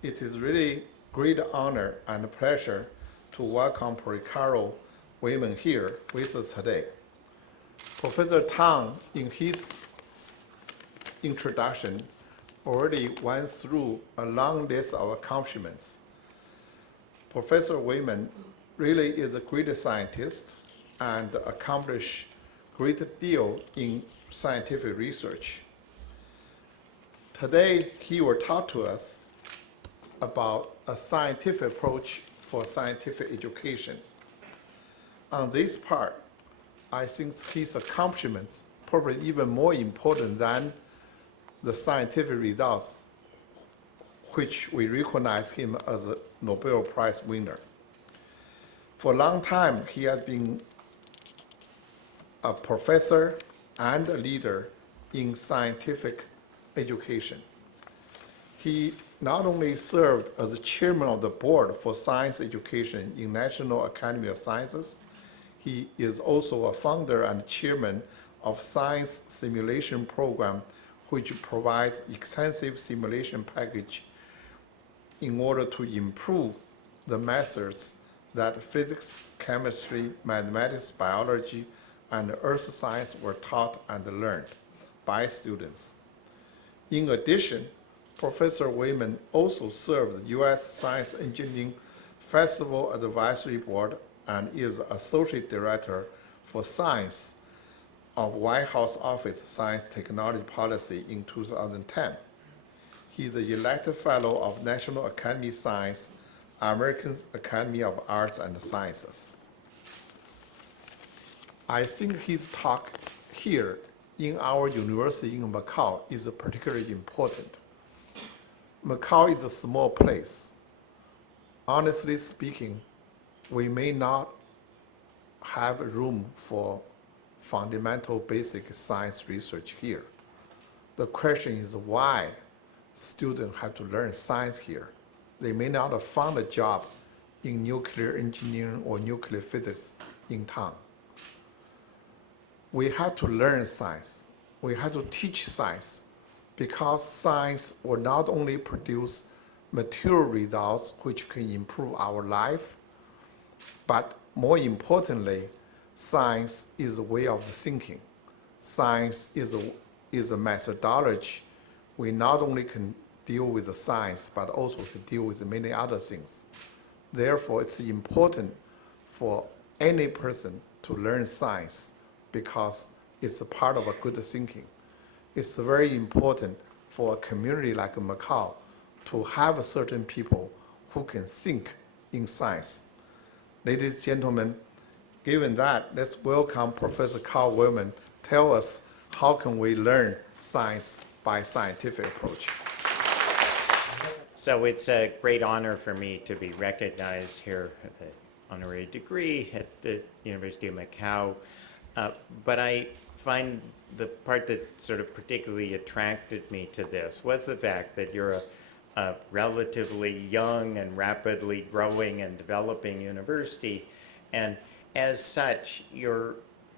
It is really great honor and pleasure to welcome Professor Wieman here with us today. Professor Tang, in his introduction, already went through a long list of accomplishments. Professor Wieman really is a great scientist and accomplished great deal in scientific research. Today, he will talk to us about a scientific approach for scientific education. On this part, I think his accomplishments probably even more important than the scientific results, which we recognize him as a Nobel Prize winner. For a long time, he has been a professor and a leader in scientific education. He not only served as the chairman of the board for science education in National Academy of Sciences, he is also a founder and chairman of Science Simulation Program, which provides extensive simulation package in order to improve the methods that physics, chemistry, mathematics, biology, and earth science were taught and learned by students. In addition, Professor Wieman also served the U.S. Science Engineering Festival Advisory Board and is Associate Director for Science of White House Office Science Technology Policy in 2010. He is a elected Fellow of National Academy of Science, American Academy of Arts and Sciences. I think his talk here in our university in Macau is particularly important. Macau is a small place. Honestly speaking, we may not have room for fundamental basic science research here. The question is why students have to learn science here. They may not have found a job in nuclear engineering or nuclear physics in town. We have to learn science. We have to teach science because science will not only produce material results which can improve our life, but more importantly, science is a way of thinking. Science is a methodology. We not only can deal with the science, but also can deal with many other things. Therefore, it's important for any person to learn science because it's a part of a good thinking. It's very important for a community like Macau to have certain people who can think in science. Ladies and gentlemen, given that, let's welcome Professor Carl Wieman. Tell us how can we learn science by scientific approach. So it's a great honor for me to be recognized here at the honorary degree at the University of Macau. But I find the part that sort of particularly attracted me to this was the fact that you're a relatively young and rapidly growing and developing university, and as such, you're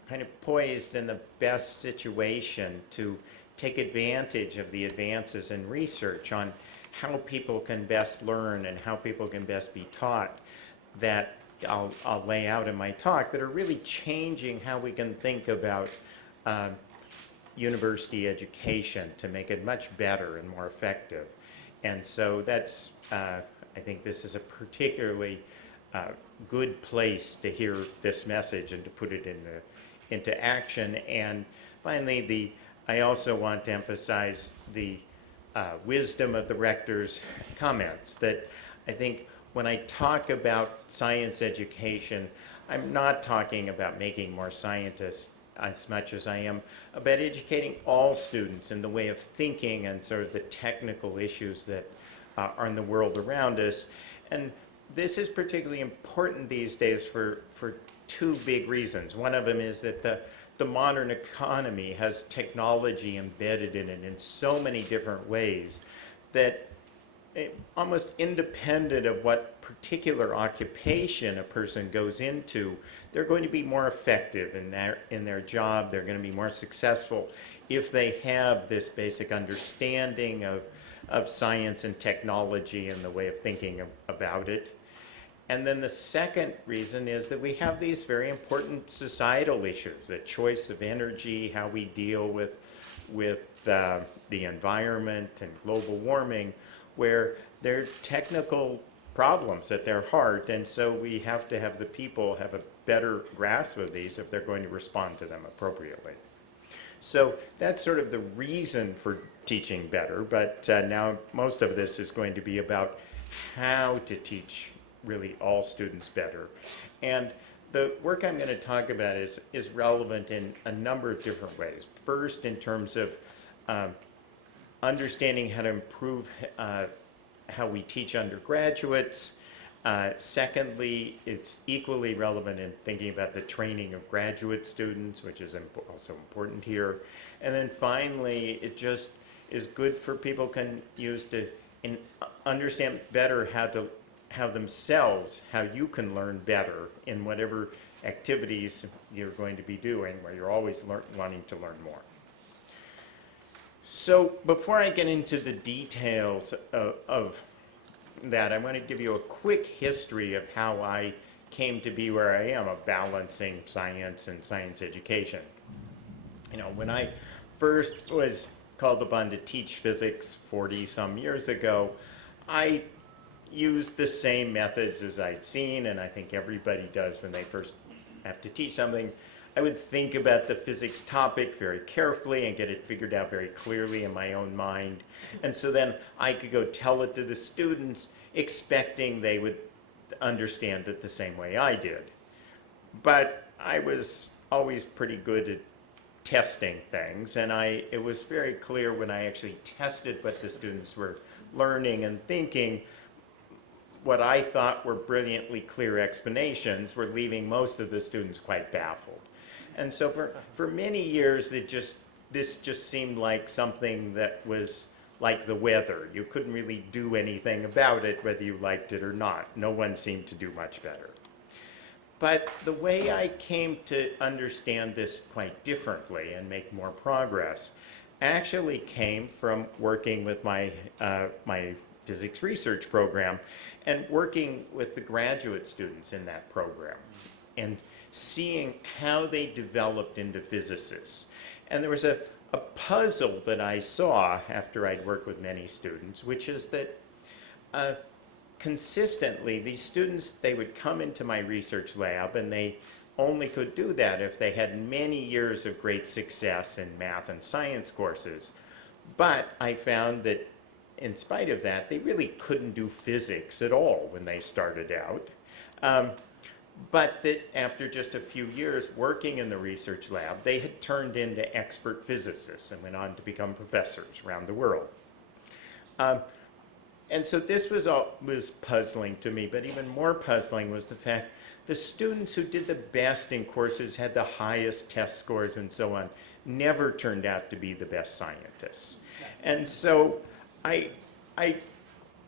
kind of poised in the best situation to take advantage of the advances in research on how people can best learn and how people can best be taught that I'll lay out in my talk that are really changing how we can think about university education to make it much better and more effective. And so that's, I think this is a particularly good place to hear this message and to put it into action. And finally, I also want to emphasize the wisdom of the rector's comments, that I think when I talk about science education, I'm not talking about making more scientists as much as I am about educating all students in the way of thinking and sort of the technical issues that are in the world around us. And this is particularly important these days for two big reasons. One of them is that the modern economy has technology embedded in it in so many different ways that almost independent of what particular occupation a person goes into, they're going to be more effective in their job, they're going to be more successful if they have this basic understanding of science and technology and the way of thinking about it. And then the second reason is that we have these very important societal issues, the choice of energy, how we deal with the environment and global warming, where they're technical problems at their heart, and so we have to have the people have a better grasp of these if they're going to respond to them appropriately. So that's sort of the reason for teaching better, but now most of this is going to be about how to teach really all students better. And the work I'm going to talk about is relevant in a number of different ways. First, in terms of understanding how to improve how we teach undergraduates. Secondly, it's equally relevant in thinking about the training of graduate students, which is also important here. And then finally, it just is good for people can use to understand better how themselves, how you can learn better in whatever activities you're going to be doing, where you're always wanting to learn more. So before I get into the details of that, I want to give you a quick history of how I came to be where I am, of balancing science and science education. You know, when I first was called upon to teach physics 40-some years ago, I used the same methods as I'd seen, and I think everybody does when they first have to teach something. I would think about the physics topic very carefully and get it figured out very clearly in my own mind. And so then I could go tell it to the students, expecting they would understand it the same way I did. But I was always pretty good at testing things, and it was very clear when I actually tested what the students were learning and thinking, what I thought were brilliantly clear explanations were leaving most of the students quite baffled. And so for many years, this just seemed like something that was like the weather. You couldn't really do anything about it, whether you liked it or not. No one seemed to do much better. But the way I came to understand this quite differently and make more progress actually came from working with my physics research program and working with the graduate students in that program and seeing how they developed into physicists. And there was a puzzle that I saw after I'd worked with many students, which is that consistently these students, they would come into my research lab, and they only could do that if they had many years of great success in math and science courses. But I found that in spite of that, they really couldn't do physics at all when they started out. But that after just a few years working in the research lab, they had turned into expert physicists and went on to become professors around the world. And so this was puzzling to me, but even more puzzling was the fact the students who did the best in courses, had the highest test scores and so on, never turned out to be the best scientists. And so I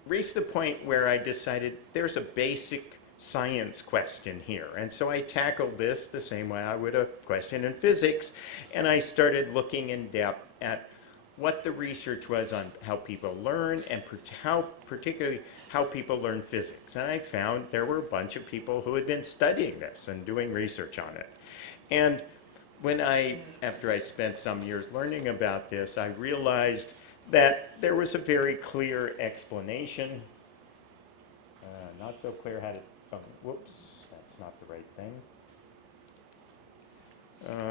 reached the point where I decided there's a basic science question here. And so I tackled this the same way I would a question in physics, and I started looking in depth at what the research was on how people learn, and particularly how people learn physics. And I found there were a bunch of people who had been studying this and doing research on it. And after I spent some years learning about this, I realized that there was a very clear explanation. Not so clear how to, whoops, that's not the right thing.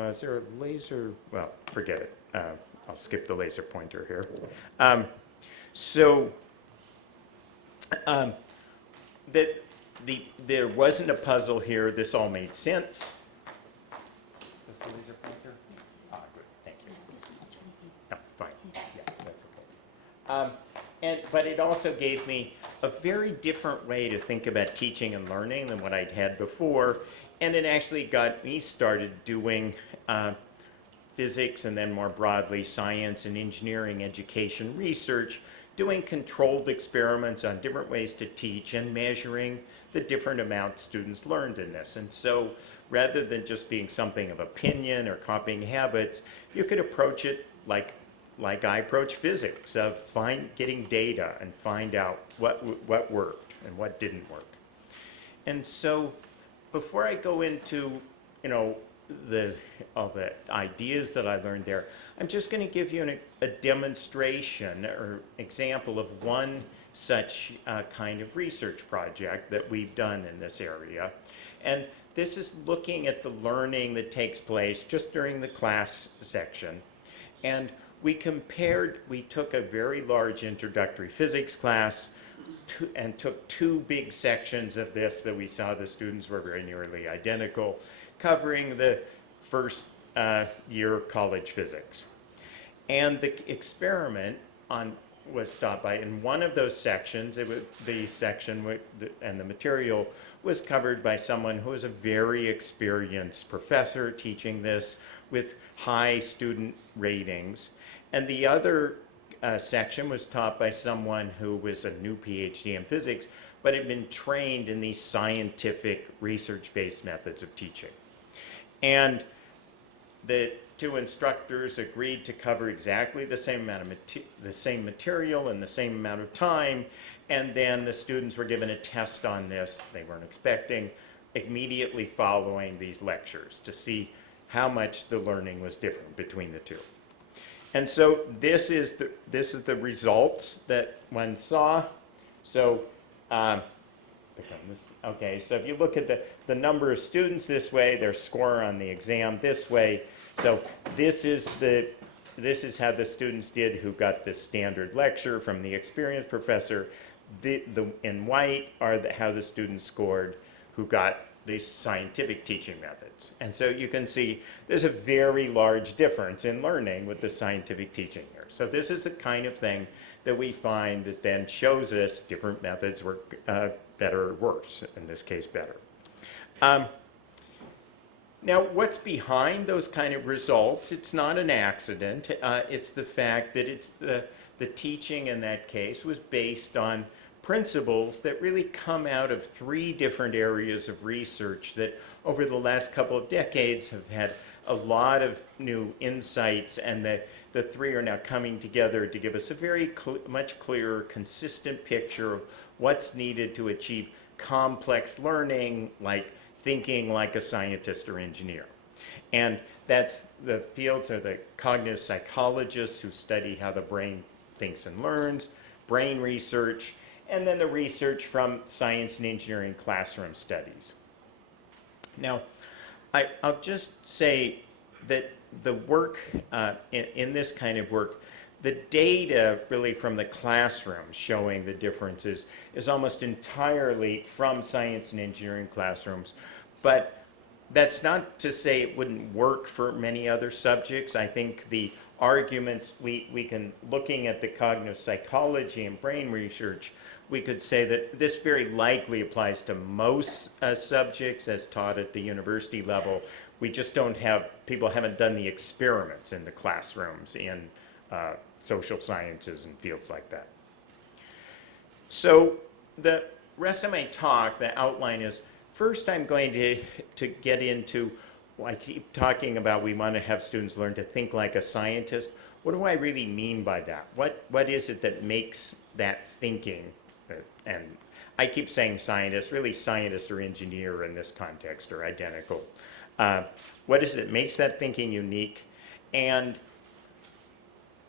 Is there a laser? Well, forget it. I'll skip the laser pointer here. There wasn't a puzzle here. This all made sense. Is this the laser pointer? Good, thank you. Oh, fine, yeah, that's okay. But it also gave me a very different way to think about teaching and learning than what I'd had before, and it actually got me started doing physics, and then more broadly science and engineering education research, doing controlled experiments on different ways to teach and measuring the different amounts students learned in this. And so rather than just being something of opinion or copying habits, you could approach it like I approach physics, of getting data and find out what worked and what didn't work. And so before I go into, all the ideas that I learned there, I'm just going to give you a demonstration or example of one such kind of research project that we've done in this area. And this is looking at the learning that takes place just during the class section. And we took a very large introductory physics class and took two big sections of this that we saw the students were very nearly identical, covering the first year college physics. And the experiment was taught by, in one of those sections, the section and the material was covered by someone who was a very experienced professor teaching this with high student ratings. And the other section was taught by someone who was a new PhD in physics, but had been trained in these scientific research-based methods of teaching. And the two instructors agreed to cover exactly the same amount of the same material in the same amount of time, and then the students were given a test on this they weren't expecting immediately following these lectures to see how much the learning was different between the two. And so this is the results that one saw. So okay, so if you look at the number of students this way, their score on the exam this way. So this is how the students did who got the standard lecture from the experienced professor. In white are how the students scored who got these scientific teaching methods. And so you can see there's a very large difference in learning with the scientific teaching here. So this is the kind of thing that we find that then shows us different methods work better or worse, in this case better. Now, what's behind those kind of results? It's not an accident. It's the fact that the teaching in that case was based on principles that really come out of three different areas of research that over the last couple of decades have had a lot of new insights, and the three are now coming together to give us a very much clearer, consistent picture of what's needed to achieve complex learning, like thinking like a scientist or engineer. And that's the fields are the cognitive psychologists who study how the brain thinks and learns, brain research, and then the research from science and engineering classroom studies. Now, I'll just say that the work in this kind of work, the data really from the classroom showing the differences is almost entirely from science and engineering classrooms. But that's not to say it wouldn't work for many other subjects. I think the arguments we can, looking at the cognitive psychology and brain research, we could say that this very likely applies to most subjects as taught at the university level. We just don't have, people haven't done the experiments in the classrooms in social sciences and fields like that. So the rest of my talk, the outline is, first I'm going to get into, I keep talking about we want to have students learn to think like a scientist. What do I really mean by that? What is it that makes that thinking, and I keep saying scientist, really scientist or engineer in this context are identical. What is it that makes that thinking unique? And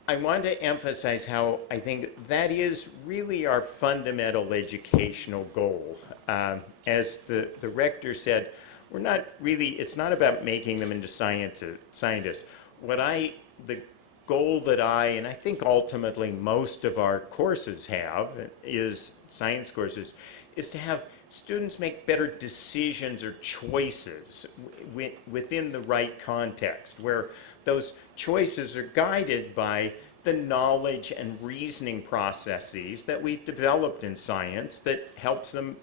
I want to emphasize how I think that is really our fundamental educational goal. As the rector said, we're not really, it's not about making them into scientists. The goal that and I think ultimately most of our courses have, is science courses, is to have students make better decisions or choices within the right context, where those choices are guided by the knowledge and reasoning processes that we've developed in science that helps them,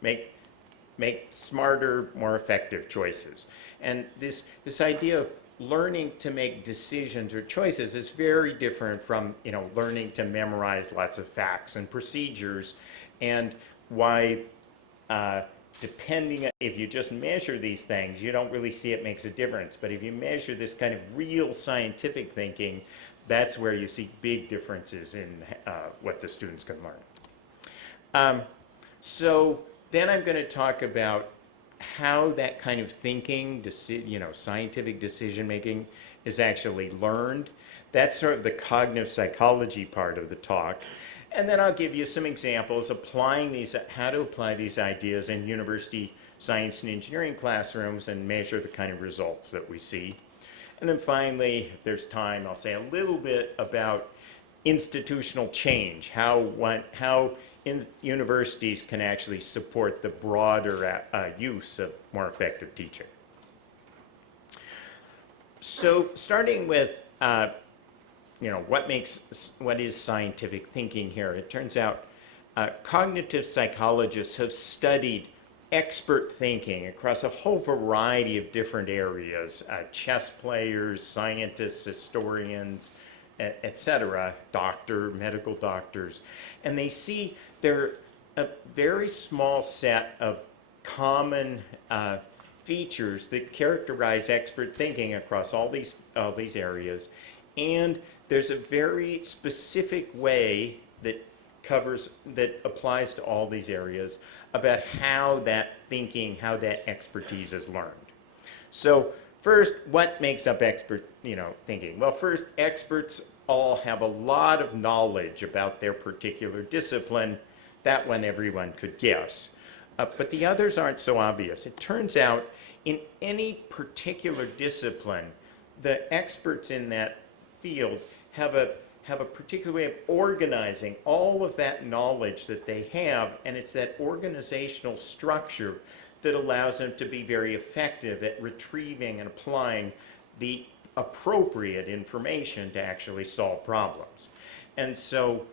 make smarter, more effective choices. And this idea of learning to make decisions or choices is very different from, learning to memorize lots of facts and procedures, and why depending, if you just measure these things, you don't really see it makes a difference. But if you measure this kind of real scientific thinking, that's where you see big differences in what the students can learn. So then I'm going to talk about how that kind of thinking, scientific decision making is actually learned. That's sort of the cognitive psychology part of the talk. And then I'll give you some examples applying these, how to apply these ideas in university science and engineering classrooms and measure the kind of results that we see. And then finally, if there's time, I'll say a little bit about institutional change, how universities can actually support the broader use of more effective teaching. So starting with what is scientific thinking here? It turns out cognitive psychologists have studied expert thinking across a whole variety of different areas, chess players, scientists, historians, etc., medical doctors, and they see there are a very small set of common features that characterize expert thinking across all these areas, and there's a very specific way that applies to all these areas about how that thinking, how that expertise is learned. So first, what makes up expert thinking? Well, first, experts all have a lot of knowledge about their particular discipline. That one everyone could guess. But the others aren't so obvious. It turns out in any particular discipline, the experts in that field have a particular way of organizing all of that knowledge that they have, and it's that organizational structure that allows them to be very effective at retrieving and applying the appropriate information to actually solve problems. And so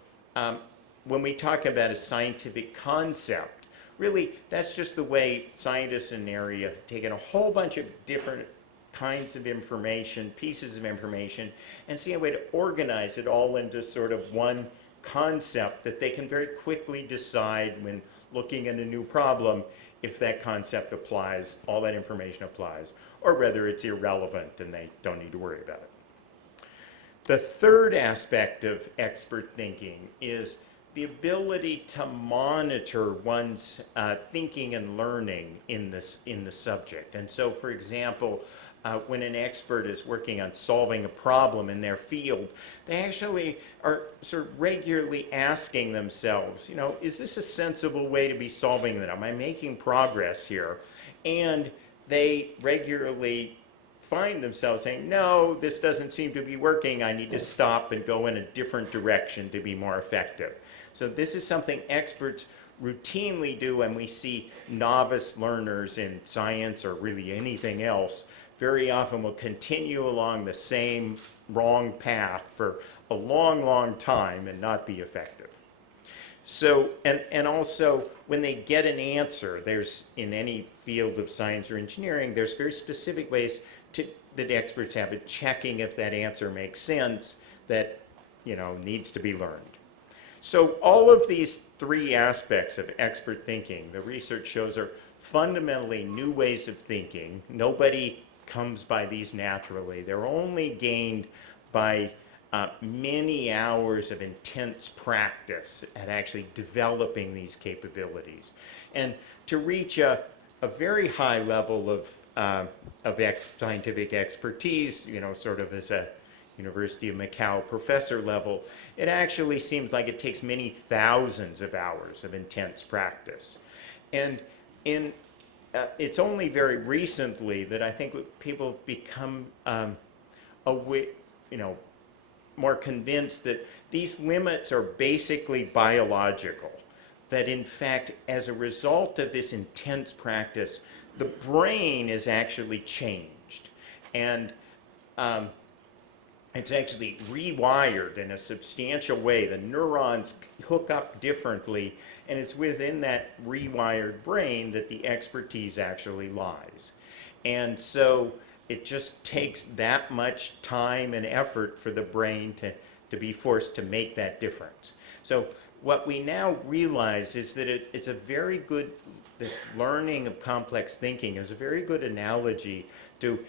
when we talk about a scientific concept, really that's just the way scientists in an area have taken a whole bunch of different kinds of information, pieces of information, and see a way to organize it all into sort of one concept that they can very quickly decide when looking at a new problem if that concept applies, all that information applies, or whether it's irrelevant and they don't need to worry about it. The third aspect of expert thinking is the ability to monitor one's thinking and learning in the subject. And so, for example, when an expert is working on solving a problem in their field, they actually are sort of regularly asking themselves, is this a sensible way to be solving that? Am I making progress here? And they regularly find themselves saying, no, this doesn't seem to be working. I need to stop and go in a different direction to be more effective. So this is something experts routinely do, and we see novice learners in science or really anything else very often will continue along the same wrong path for a long, long time and not be effective. So, and also when they get an answer, there's, in any field of science or engineering, there's very specific ways that experts have at checking if that answer makes sense, that, needs to be learned. So all of these three aspects of expert thinking, the research shows, are fundamentally new ways of thinking. Nobody comes by these naturally. They're only gained by many hours of intense practice at actually developing these capabilities. And to reach a very high level of scientific expertise, sort of as a University of Macau professor level, it actually seems like it takes many thousands of hours of intense practice. And it's only very recently that I think people become aware, more convinced that these limits are basically biological. That in fact, as a result of this intense practice, the brain is actually changed. And it's actually rewired in a substantial way. The neurons hook up differently, and it's within that rewired brain that the expertise actually lies. And so it just takes that much time and effort for the brain to be forced to make that difference. So what we now realize is that it's a very good this learning of complex thinking is a very good analogy to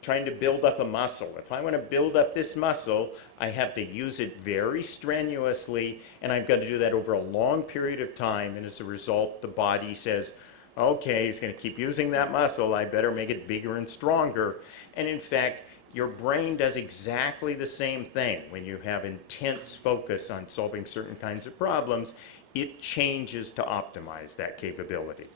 trying to build up a muscle. If I want to build up this muscle, I have to use it very strenuously, and I've got to do that over a long period of time, and as a result, the body says, okay, he's going to keep using that muscle, I better make it bigger and stronger. And in fact, your brain does exactly the same thing. When you have intense focus on solving certain kinds of problems, it changes to optimize that capability.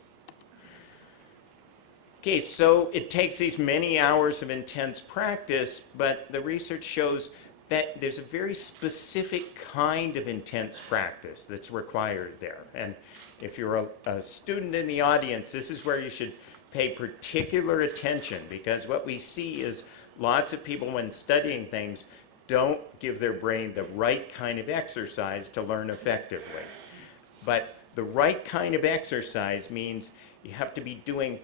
Okay, so it takes these many hours of intense practice, but the research shows that there's a very specific kind of intense practice that's required there. And if you're a student in the audience, this is where you should pay particular attention, because what we see is lots of people, when studying things, don't give their brain the right kind of exercise to learn effectively. But the right kind of exercise means you have to be doing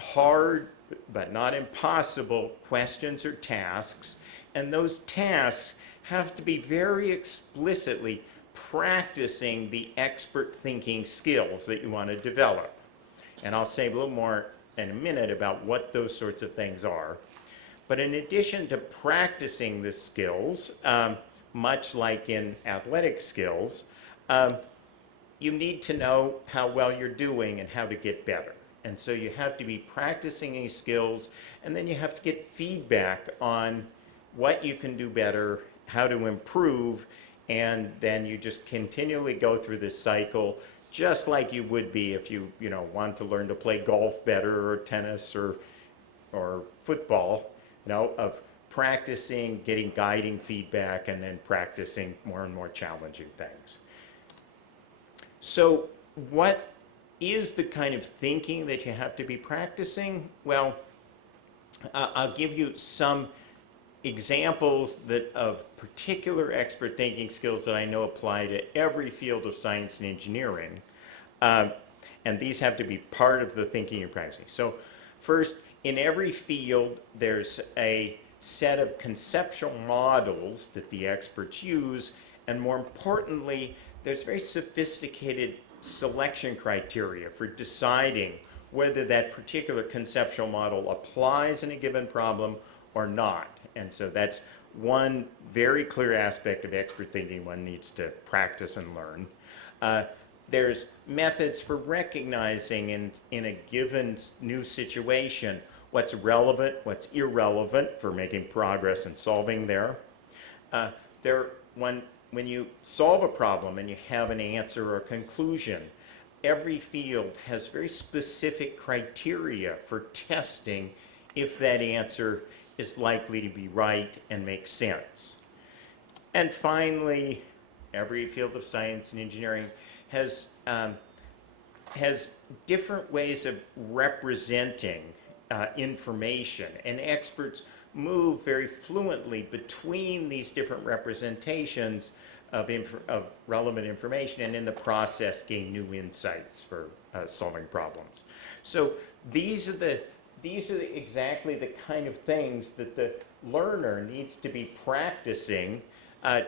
hard but not impossible questions or tasks, and those tasks have to be very explicitly practicing the expert thinking skills that you want to develop. And I'll say a little more in a minute about what those sorts of things are. But in addition to practicing the skills, much like in athletic skills, you need to know how well you're doing and how to get better. And so you have to be practicing these skills, and then you have to get feedback on what you can do better, how to improve, and then you just continually go through this cycle, just like you would be if you want to learn to play golf better, or tennis, or football, of practicing, getting guiding feedback, and then practicing more and more challenging things. So what is the kind of thinking that you have to be practicing? Well, I'll give you some examples of particular expert thinking skills that I know apply to every field of science and engineering. And these have to be part of the thinking you're practicing. So first, in every field, there's a set of conceptual models that the experts use, and more importantly, there's very sophisticated selection criteria for deciding whether that particular conceptual model applies in a given problem or not. And so that's one very clear aspect of expert thinking one needs to practice and learn. There's methods for recognizing in a given new situation what's relevant, what's irrelevant for making progress and solving there. When you solve a problem and you have an answer or conclusion, every field has very specific criteria for testing if that answer is likely to be right and make sense. And finally, every field of science and engineering has different ways of representing information, and experts move very fluently between these different representations of relevant information, and in the process gain new insights for solving problems. So these are exactly the kind of things that the learner needs to be practicing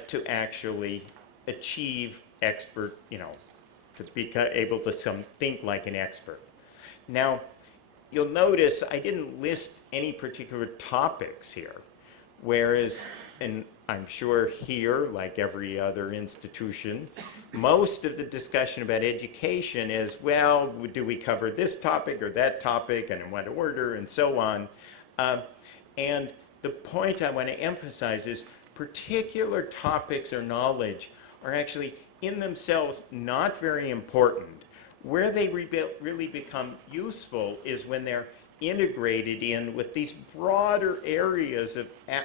to actually achieve expert, to be able to think like an expert. Now, you'll notice I didn't list any particular topics here, whereas, and I'm sure here, like every other institution, most of the discussion about education is, well, do we cover this topic or that topic, and in what order, and so on. And the point I want to emphasize is particular topics or knowledge are actually in themselves not very important. Where they really become useful is when they're integrated in with these broader areas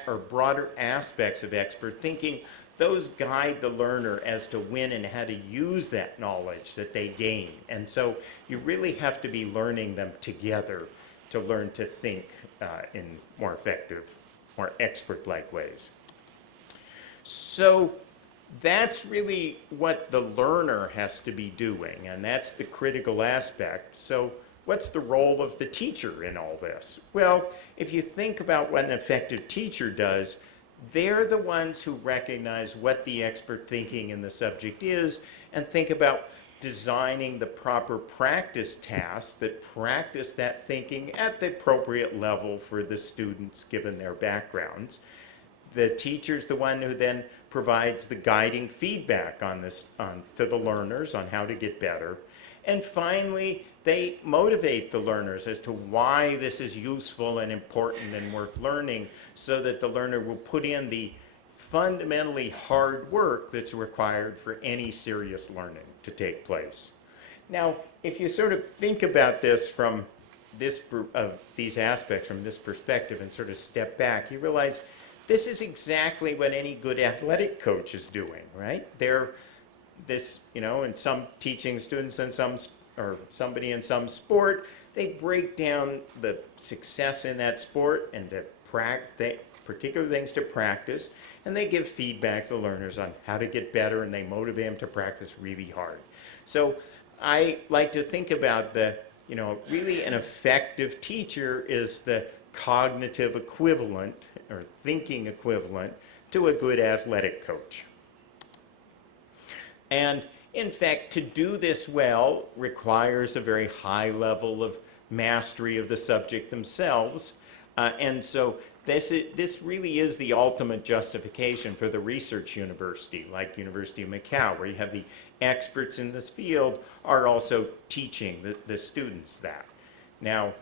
or broader aspects of expert thinking. Those guide the learner as to when and how to use that knowledge that they gain. And so you really have to be learning them together to learn to think in more effective, more expert-like ways. So that's really what the learner has to be doing, and that's the critical aspect. So what's the role of the teacher in all this? Well, if you think about what an effective teacher does, they're the ones who recognize what the expert thinking in the subject is and think about designing the proper practice tasks that practice that thinking at the appropriate level for the students given their backgrounds. The teacher's the one who then provides the guiding feedback to the learners on how to get better. And finally, they motivate the learners as to why this is useful and important and worth learning, so that the learner will put in the fundamentally hard work that's required for any serious learning to take place. Now, if you sort of think about this from these aspects from this perspective and sort of step back, you realize this is exactly what any good athletic coach is doing, right? They're and some teaching students in somebody in some sport, they break down the success in that sport and particular things to practice, and they give feedback to the learners on how to get better, and they motivate them to practice really hard. So I like to think about really an effective teacher is the cognitive equivalent or thinking equivalent to a good athletic coach. And in fact, to do this well requires a very high level of mastery of the subject themselves. And so this really is the ultimate justification for the research university, like University of Macau, where you have the experts in this field are also teaching the students that. Now,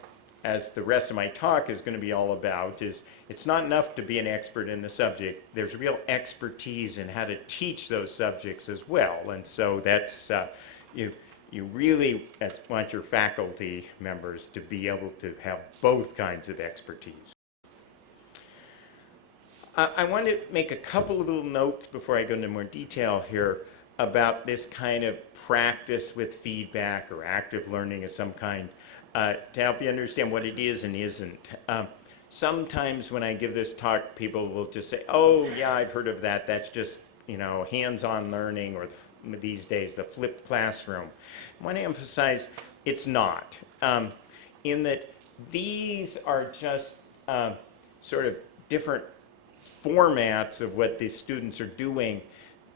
as the rest of my talk is going to be all about, is it's not enough to be an expert in the subject. There's real expertise in how to teach those subjects as well. And so that's, you really want your faculty members to be able to have both kinds of expertise. I want to make a couple of little notes before I go into more detail here about this kind of practice with feedback or active learning of some kind, to help you understand what it is and isn't. Sometimes when I give this talk, people will just say, oh, yeah, I've heard of that. That's just, hands-on learning, or these days, the flipped classroom. I want to emphasize it's not, in that these are just sort of different formats of what the students are doing.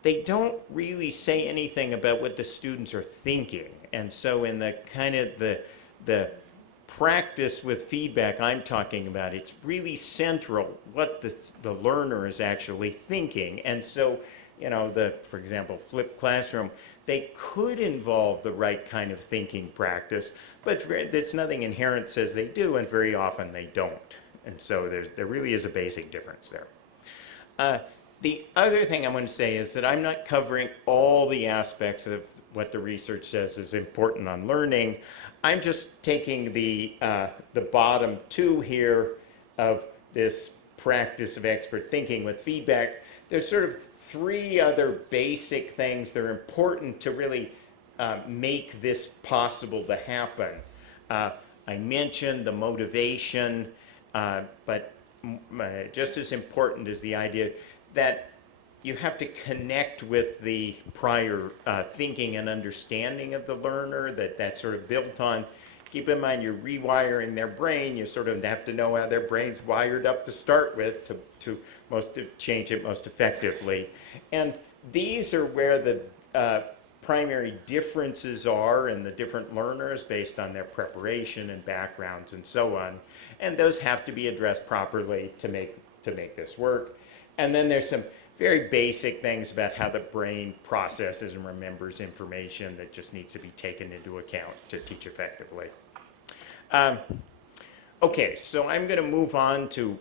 They don't really say anything about what the students are thinking. And so in the kind of the practice with feedback I'm talking about, it's really central what the learner is actually thinking. And so, for example, flipped classroom, they could involve the right kind of thinking practice, but there's nothing inherent says they do, and very often they don't. And so there really is a basic difference there. The other thing I want to say is that I'm not covering all the aspects of what the research says is important on learning. I'm just taking the bottom two here of this practice of expert thinking with feedback. There's sort of three other basic things that are important to really make this possible to happen. I mentioned the motivation, but just as important is the idea that you have to connect with the prior thinking and understanding of the learner that's sort of built on. Keep in mind, you're rewiring their brain. You sort of have to know how their brain's wired up to start with to change it most effectively. And these are where the primary differences are in the different learners based on their preparation and backgrounds and so on. And those have to be addressed properly to make this work. And then there's some very basic things about how the brain processes and remembers information that just needs to be taken into account to teach effectively. Okay, so I'm going to move on to,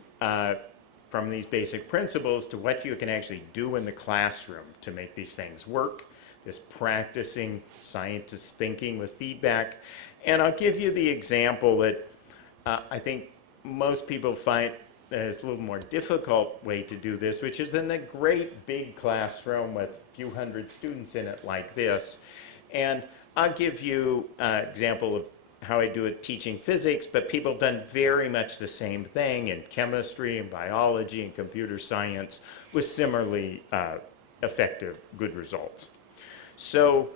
from these basic principles to what you can actually do in the classroom to make these things work, this practicing scientist thinking with feedback. And I'll give you the example that I think most people find it's a little more difficult way to do this, which is in the great big classroom with a few hundred students in it like this. And I'll give you an example of how I do it teaching physics, but people have done very much the same thing in chemistry and biology and computer science with similarly effective, good results. So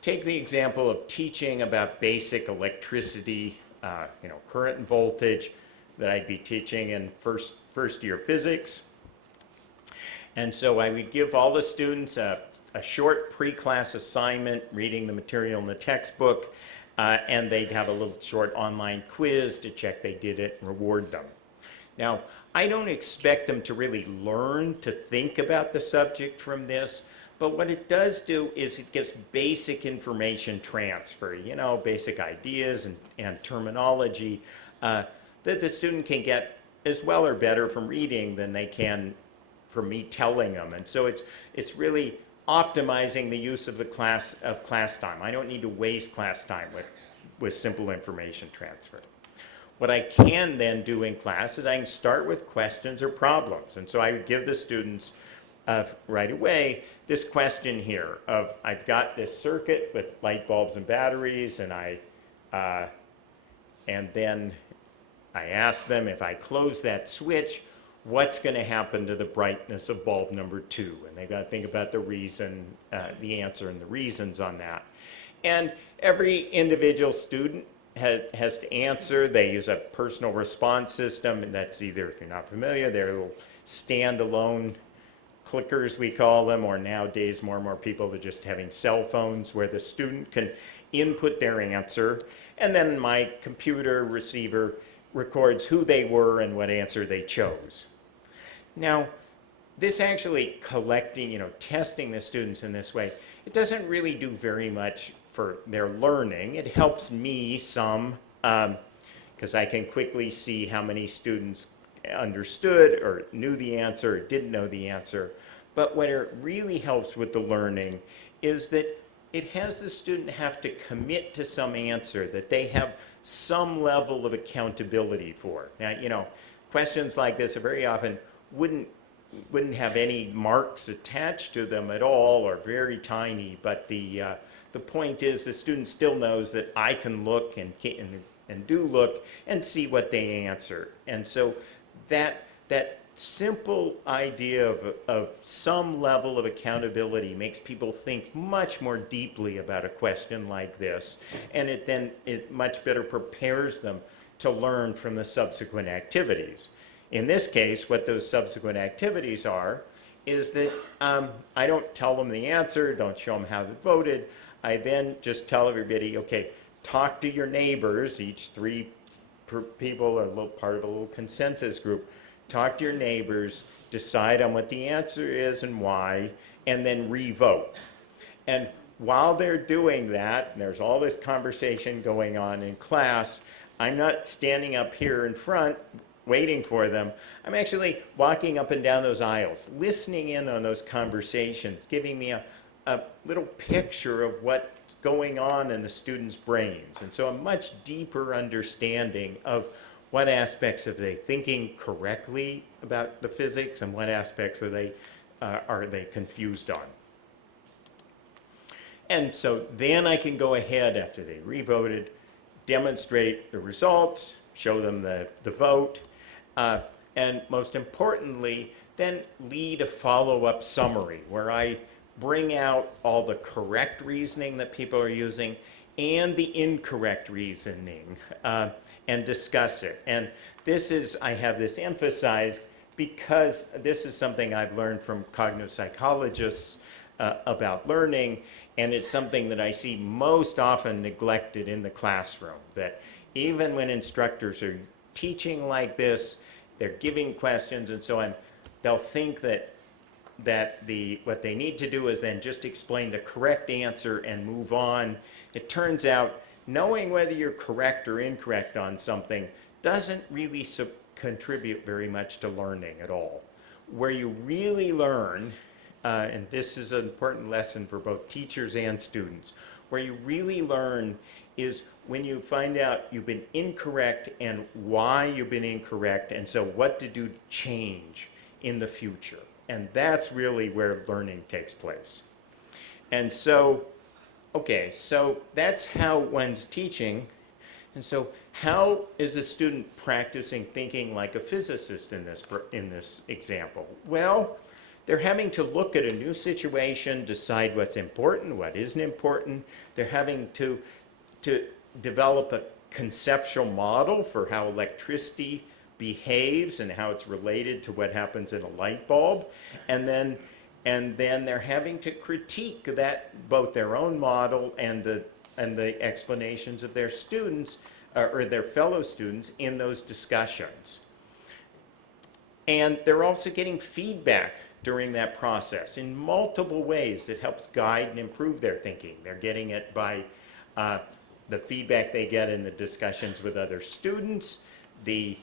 take the example of teaching about basic electricity, current and voltage, that I'd be teaching in first year physics. And so I would give all the students a short pre-class assignment, reading the material in the textbook, and they'd have a little short online quiz to check they did it and reward them. Now, I don't expect them to really learn to think about the subject from this, but what it does do is it gives basic information transfer, you know, basic ideas and terminology that the student can get as well or better from reading than they can from me telling them. And so it's really optimizing the use of class time. I don't need to waste class time with simple information transfer. What I can then do in class is I can start with questions or problems. And so I would give the students right away this question here of, I've got this circuit with light bulbs and batteries, and then I ask them, if I close that switch, what's going to happen to the brightness of bulb number 2? And they've got to think about the reason, the answer and the reasons on that. And every individual student has to answer. They use a personal response system, and that's either, if you're not familiar, they're little standalone clickers, we call them, or nowadays more and more people are just having cell phones where the student can input their answer, and then my computer receiver records who they were and what answer they chose. Now, this actually collecting, testing the students in this way, it doesn't really do very much for their learning. It helps me some, because I can quickly see how many students understood or knew the answer or didn't know the answer. But what it really helps with the learning is that it has the student have to commit to some answer that they have some level of accountability for. Now, questions like this are very often wouldn't have any marks attached to them at all, or very tiny, but the point is the student still knows that I can look and do look and see what they answer. And so that simple idea of some level of accountability makes people think much more deeply about a question like this, and it much better prepares them to learn from the subsequent activities. In this case, what those subsequent activities are is that I don't tell them the answer, don't show them how they voted. I then just tell everybody, okay, talk to your neighbors. Each 3 people are part of a little consensus group. Talk to your neighbors, decide on what the answer is and why, and then re-vote. And while they're doing that, and there's all this conversation going on in class, I'm not standing up here in front waiting for them. I'm actually walking up and down those aisles, listening in on those conversations, giving me a little picture of what's going on in the students' brains. And so a much deeper understanding of what aspects are they thinking correctly about the physics and what aspects are they confused on. And so then I can go ahead, after they re-voted, demonstrate the results, show them the vote, and most importantly, then lead a follow-up summary where I bring out all the correct reasoning that people are using and the incorrect reasoning, and discuss it. And I have this emphasized because this is something I've learned from cognitive psychologists about learning, and it's something that I see most often neglected in the classroom, that even when instructors are teaching like this, they're giving questions and so on, they'll think that what they need to do is then just explain the correct answer and move on. It turns out knowing whether you're correct or incorrect on something doesn't really contribute very much to learning at all. Where you really learn, and this is an important lesson for both teachers and students, where you really learn is when you find out you've been incorrect and why you've been incorrect, and so what to do to change in the future. And that's really where learning takes place. And so, okay, so that's how one's teaching. And so how is a student practicing thinking like a physicist in this example? Well, they're having to look at a new situation, decide what's important, what isn't important. They're having to develop a conceptual model for how electricity behaves and how it's related to what happens in a light bulb, and then they're having to critique that, both their own model and the explanations of their students or their fellow students in those discussions. And they're also getting feedback during that process in multiple ways that helps guide and improve their thinking. They're getting it by the feedback they get in the discussions with other students, the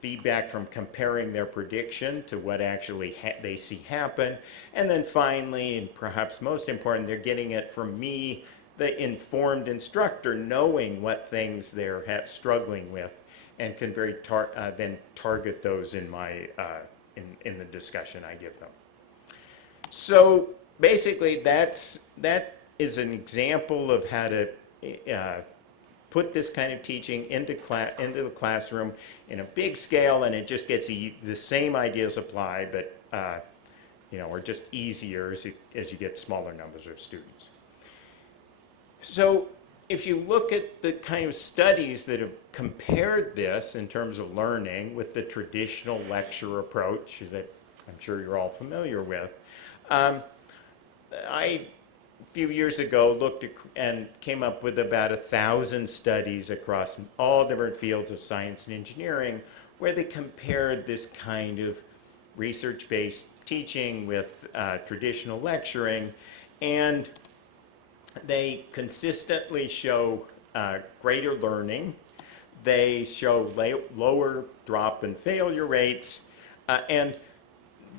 feedback from comparing their prediction to what actually they see happen, and then finally, and perhaps most important, they're getting it from me, the informed instructor, knowing what things they're struggling with, and can then target those in my in the discussion I give them. So basically, that is an example of how to put this kind of teaching into the classroom in a big scale, and it just gets the same ideas applied, but or just easier as you get smaller numbers of students. So if you look at the kind of studies that have compared this in terms of learning with the traditional lecture approach that I'm sure you're all familiar with, I, a few years ago, looked at and came up with about 1,000 studies across all different fields of science and engineering where they compared this kind of research-based teaching with traditional lecturing, and they consistently show greater learning. They show lower drop and failure rates, and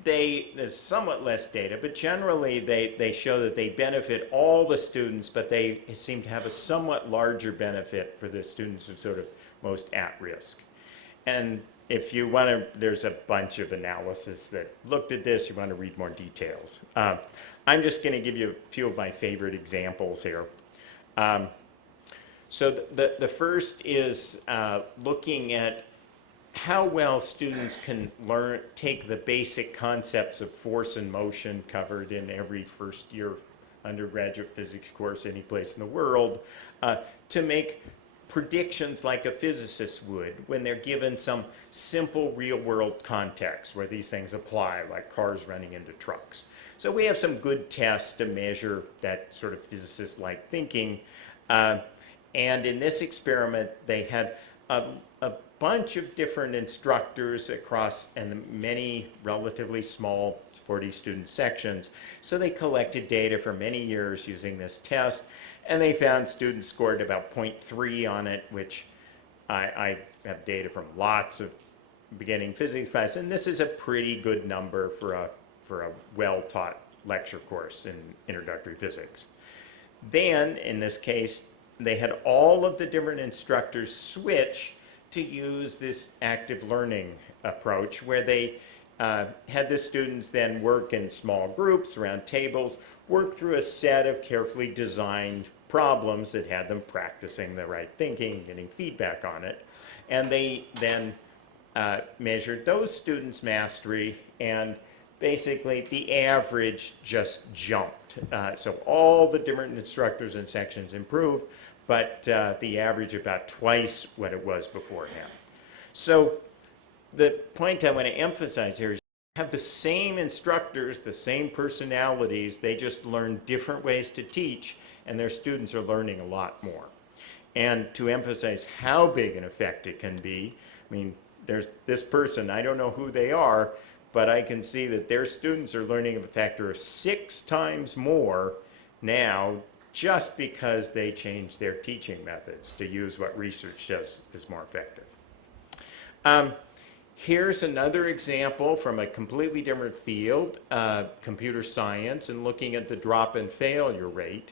there's somewhat less data, but generally they show that they benefit all the students, but they seem to have a somewhat larger benefit for the students who are sort of most at risk. And if you want to, there's a bunch of analysis that looked at this. You want to read more details. I'm just going to give you a few of my favorite examples here. So the first is looking at how well students can take the basic concepts of force and motion covered in every first year undergraduate physics course any place in the world to make predictions like a physicist would when they're given some simple real-world context where these things apply, like cars running into trucks. So we have some good tests to measure that sort of physicist-like thinking. And in this experiment, they had a bunch of different instructors across and many relatively small 40-student sections. So they collected data for many years using this test, and they found students scored about 0.3 on it, which I have data from lots of beginning physics class, and this is a pretty good number for a well-taught lecture course in introductory physics. Then, in this case, they had all of the different instructors switch to use this active learning approach where they had the students then work in small groups around tables, work through a set of carefully designed problems that had them practicing the right thinking and getting feedback on it. And they then measured those students' mastery, and basically the average just jumped. So all the different instructors and sections improved, but the average about twice what it was beforehand. So the point I want to emphasize here is you have the same instructors, the same personalities, they just learn different ways to teach, and their students are learning a lot more. And to emphasize how big an effect it can be, I mean, there's this person, I don't know who they are, but I can see that their students are learning a factor of 6 times more now just because they changed their teaching methods to use what research says is more effective. Here's another example from a completely different field, computer science, and looking at the drop and failure rate.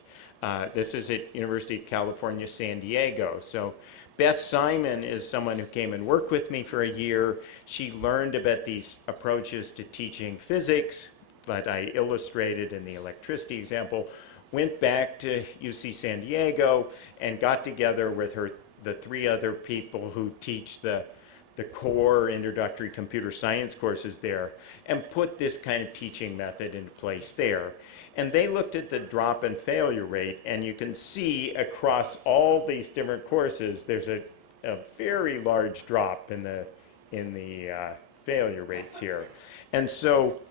This is at University of California, San Diego. So Beth Simon is someone who came and worked with me for a year. She learned about these approaches to teaching physics, that I illustrated in the electricity example, went back to UC San Diego and got together with the 3 other people who teach the core introductory computer science courses there, and put this kind of teaching method into place there. And they looked at the drop and failure rate, and you can see across all these different courses, there's a a very large drop in the failure rates here. And so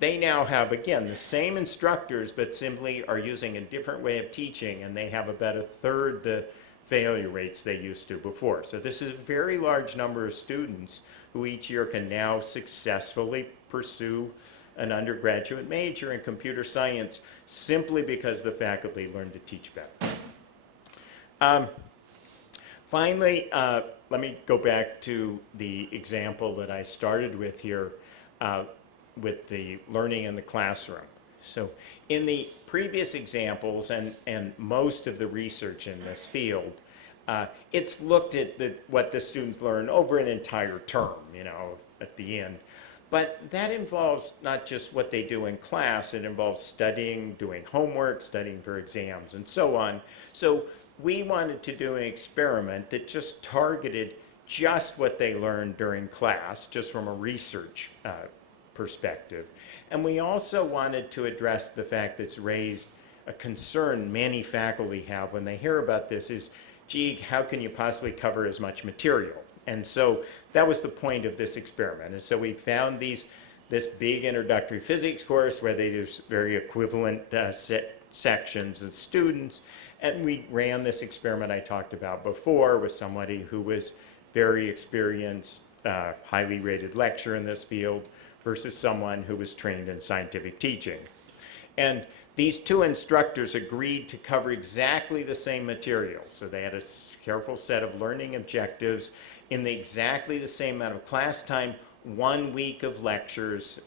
they now have, again, the same instructors, but simply are using a different way of teaching, and they have about a third the failure rates they used to before. So this is a very large number of students who each year can now successfully pursue an undergraduate major in computer science simply because the faculty learned to teach better. Finally, let me go back to the example that I started with here with the learning in the classroom. So in the previous examples and most of the research in this field, it's looked at what the students learn over an entire term, at the end. But that involves not just what they do in class, it involves studying, doing homework, studying for exams, and so on. So we wanted to do an experiment that just targeted just what they learned during class, just from a research perspective. And we also wanted to address the fact that's raised a concern many faculty have when they hear about this is, gee, how can you possibly cover as much material? And so that was the point of this experiment. And so we found this big introductory physics course where they do very equivalent sections of students. And we ran this experiment I talked about before with somebody who was very experienced, highly rated lecturer in this field versus someone who was trained in scientific teaching. And these two instructors agreed to cover exactly the same material. So they had a careful set of learning objectives in exactly the same amount of class time, 1 week of lectures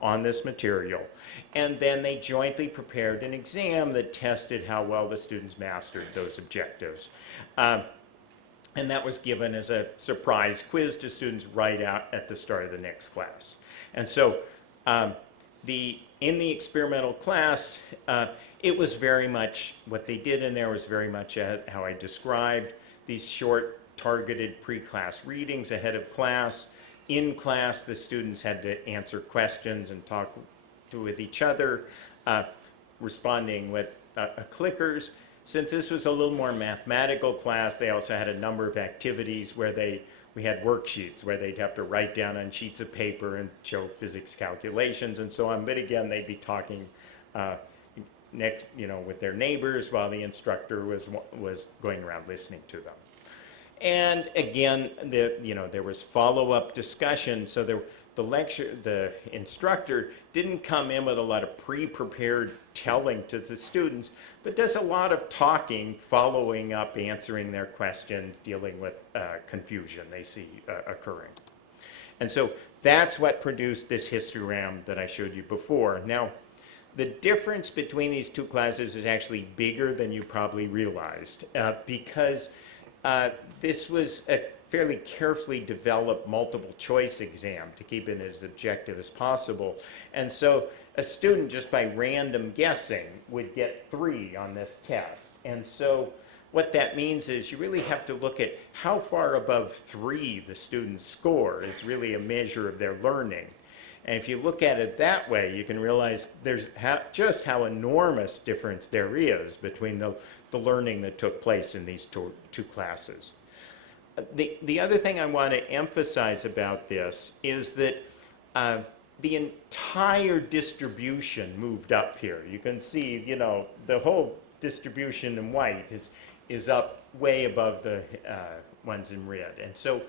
on this material. And then they jointly prepared an exam that tested how well the students mastered those objectives. And that was given as a surprise quiz to students right out at the start of the next class. And so in the experimental class, it was very much, what they did in there was very much how I described, these short targeted pre-class readings ahead of class. In class, the students had to answer questions and talk with each other, responding with clickers. Since this was a little more mathematical class, they also had a number of activities where we had worksheets where they'd have to write down on sheets of paper and show physics calculations and so on. But again, they'd be talking with their neighbors while the instructor was going around listening to them. And again, there was follow-up discussion. So the instructor didn't come in with a lot of pre-prepared telling to the students, but does a lot of talking, following up, answering their questions, dealing with confusion they see occurring. And so that's what produced this histogram that I showed you before. Now, the difference between these two classes is actually bigger than you probably realized because this was a fairly carefully developed multiple choice exam to keep it as objective as possible. And so a student, just by random guessing, would get 3 on this test. And so what that means is you really have to look at how far above 3 the students score is really a measure of their learning. And if you look at it that way, you can realize there's just how enormous difference there is between the learning that took place in these two classes. The other thing I want to emphasize about this is that the entire distribution moved up here. You can see, the whole distribution in white is up way above the ones in red. And so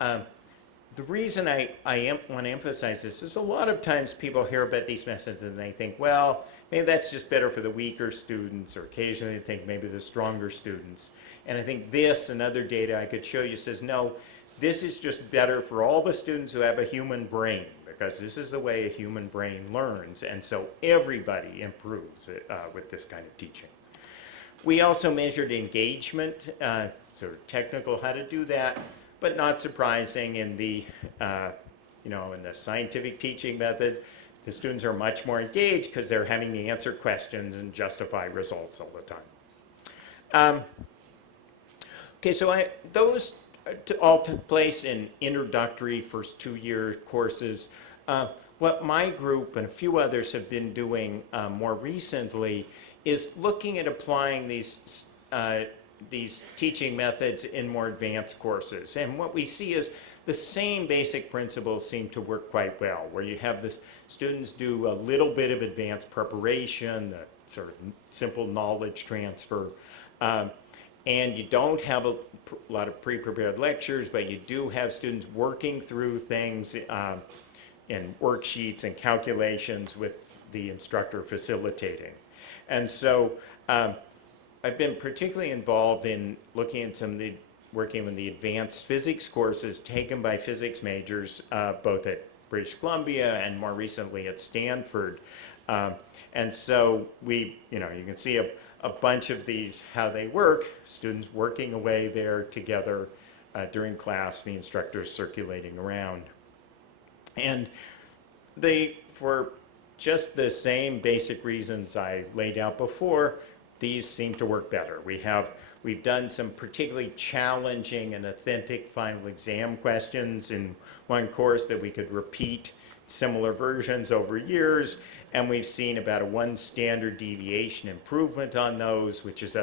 the reason I want to emphasize this is a lot of times people hear about these methods and they think, well, maybe that's just better for the weaker students, or occasionally they think maybe the stronger students. And I think this and other data I could show you says, no, this is just better for all the students who have a human brain, because this is the way a human brain learns, and so everybody improves with this kind of teaching. We also measured engagement, sort of technical how to do that, but not surprising in the, in the scientific teaching method, the students are much more engaged because they're having to answer questions and justify results all the time. Okay, so those all took place in introductory first 2-year courses. What my group and a few others have been doing more recently is looking at applying these these teaching methods in more advanced courses. And what we see is the same basic principles seem to work quite well, where you have the students do a little bit of advanced preparation, the sort of simple knowledge transfer, and you don't have a lot of pre-prepared lectures, but you do have students working through things in worksheets and calculations with the instructor facilitating. And so I've been particularly involved in looking at some of the working with the advanced physics courses taken by physics majors, both at British Columbia and more recently at Stanford. And so you can see a bunch of these, how they work, students working away there together during class, the instructors circulating around. And for just the same basic reasons I laid out before, these seem to work better. We've done some particularly challenging and authentic final exam questions in one course that we could repeat similar versions over years, and we've seen about a 1 standard deviation improvement on those, which is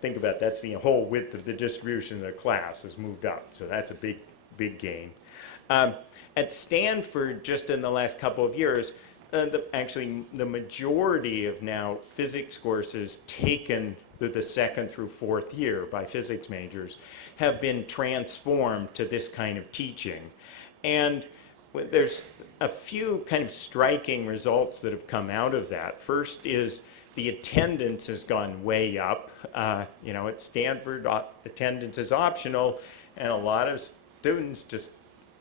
think about that's the whole width of the distribution of the class has moved up, so that's a big, big gain. At Stanford, just in the last couple of years, actually the majority of now physics courses taken through the 2nd through 4th year by physics majors have been transformed to this kind of teaching. And there's a few kind of striking results that have come out of that. First is the attendance has gone way up. At Stanford, attendance is optional, and a lot of students just